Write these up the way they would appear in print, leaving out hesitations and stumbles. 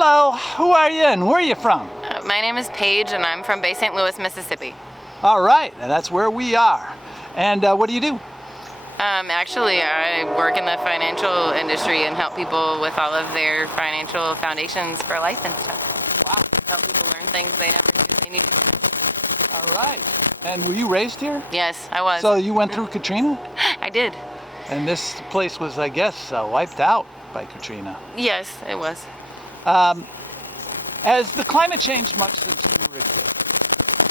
Hello, who are you and where are you from? My name is Paige and I'm from Bay St. Louis, Mississippi. All right, and that's where we are. And what do you do? Actually, I work in the financial industry and help people with all of their financial foundations for life and stuff. Wow. Help people learn things they never knew they needed to know. All right. And were you raised here? Yes, I was. So you went through Katrina? I did. And this place was, I guess, wiped out by Katrina. Yes, it was. Has the climate changed much since you were a kid?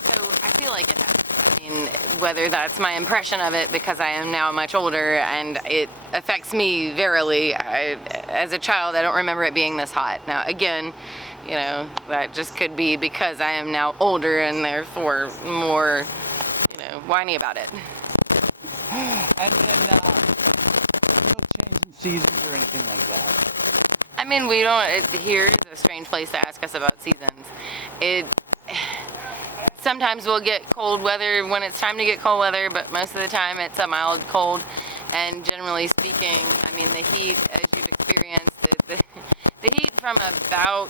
So I feel like it has. I mean, whether that's my impression of it because I am now much older and it affects me verily. As a child, I don't remember it being this hot. Now, again, you know, that just could be because I am now older and therefore more, you know, whiny about it. And then, no change in seasons or anything like that? I mean, we don't, here's a strange place to ask us about seasons. Sometimes we'll get cold weather when it's time to get cold weather, but most of the time it's a mild cold. And generally speaking, I mean, the heat, as you've experienced, the heat from about,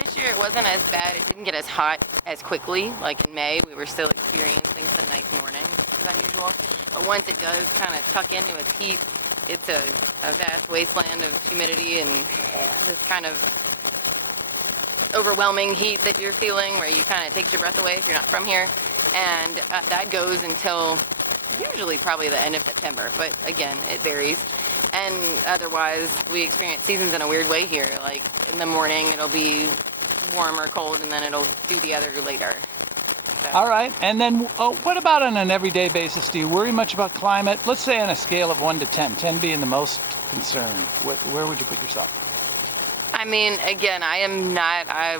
this year it wasn't as bad. It didn't get as hot as quickly. Like in May, we were still experiencing some nice mornings, which is unusual. But once it does kind of tuck into its heat, it's a vast wasteland of humidity and this kind of overwhelming heat that you're feeling where you kind of takes your breath away if you're not from here. And that goes until usually probably the end of September, but again, it varies. And otherwise, we experience seasons in a weird way here. Like in the morning, it'll be warm or cold, and then it'll do the other later. So. All right, and then what about on an everyday basis? Do you worry much about climate? Let's say on a scale of 1 to 10, 10 being the most concerned. Where would you put yourself? I mean, again, I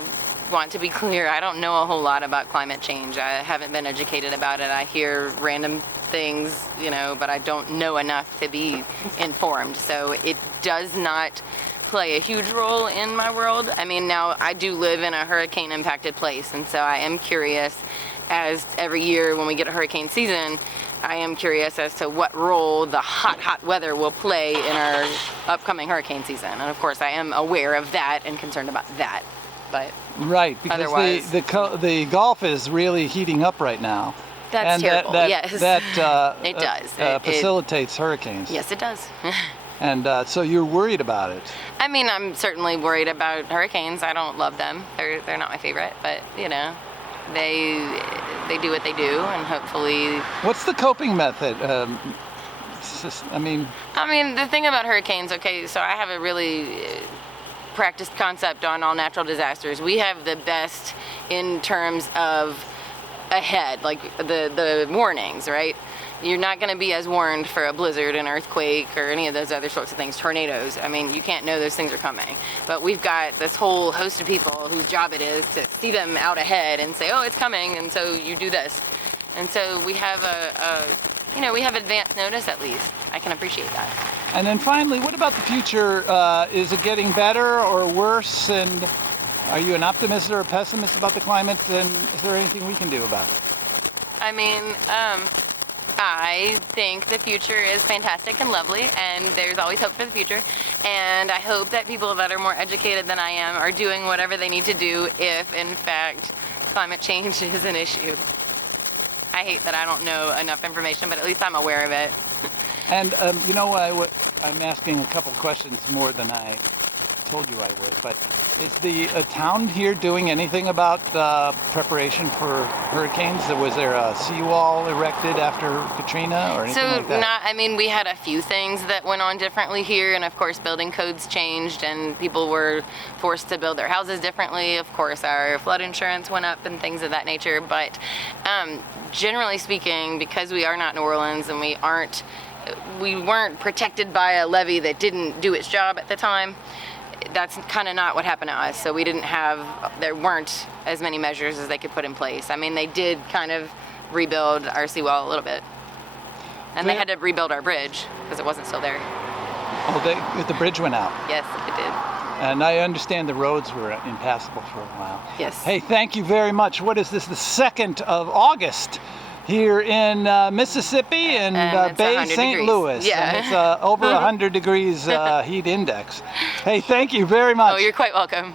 want to be clear, I don't know a whole lot about climate change. I haven't been educated about it. I hear random things, you know, but I don't know enough to be informed. So it does not play a huge role in my world. I mean, now I do live in a hurricane impacted place, and so I am curious, as every year when we get a hurricane season, I am curious as to what role the hot weather will play in our upcoming hurricane season. And of course I am aware of that and concerned about that. But right, because otherwise, the Gulf is really heating up right now. That's and terrible, that, yes. It does. Facilitates hurricanes. Yes, it does. And so you're worried about it. I mean, I'm certainly worried about hurricanes. I don't love them. They're not my favorite, but you know, they do what they do, and hopefully. What's the coping method? I mean, the thing about hurricanes, okay, so I have a really practiced concept on all natural disasters. We have the best in terms of ahead, like the warnings, right? You're not going to be as warned for a blizzard, an earthquake, or any of those other sorts of things, tornadoes. I mean, you can't know those things are coming. But we've got this whole host of people whose job it is to see them out ahead and say, oh, it's coming, and so you do this. And so we have we have advance notice at least. I can appreciate that. And then finally, what about the future? Is it getting better or worse? And are you an optimist or a pessimist about the climate? And is there anything we can do about it? I mean, I think the future is fantastic and lovely, and there's always hope for the future. And I hope that people that are more educated than I am are doing whatever they need to do if, in fact, climate change is an issue. I hate that I don't know enough information, but at least I'm aware of it. And you know, I'm asking a couple questions more than I told you I would, but is the town here doing anything about preparation for hurricanes? Was there a seawall erected after Katrina or anything like that? We had a few things that went on differently here, and of course building codes changed and people were forced to build their houses differently. Of course our flood insurance went up and things of that nature, but generally speaking, because we are not New Orleans and we weren't protected by a levee that didn't do its job at the time, that's kind of not what happened to us. So there weren't as many measures as they could put in place. I mean, they did kind of rebuild our seawall a little bit. And they had to rebuild our bridge because it wasn't still there. Oh, the bridge went out? Yes, it did. And I understand the roads were impassable for a while. Yes. Hey, thank you very much. What is this, the 2nd of August? Here in Mississippi and Bay St. Louis. Yeah. And it's over 100 degrees heat index. Hey, thank you very much. Oh, you're quite welcome.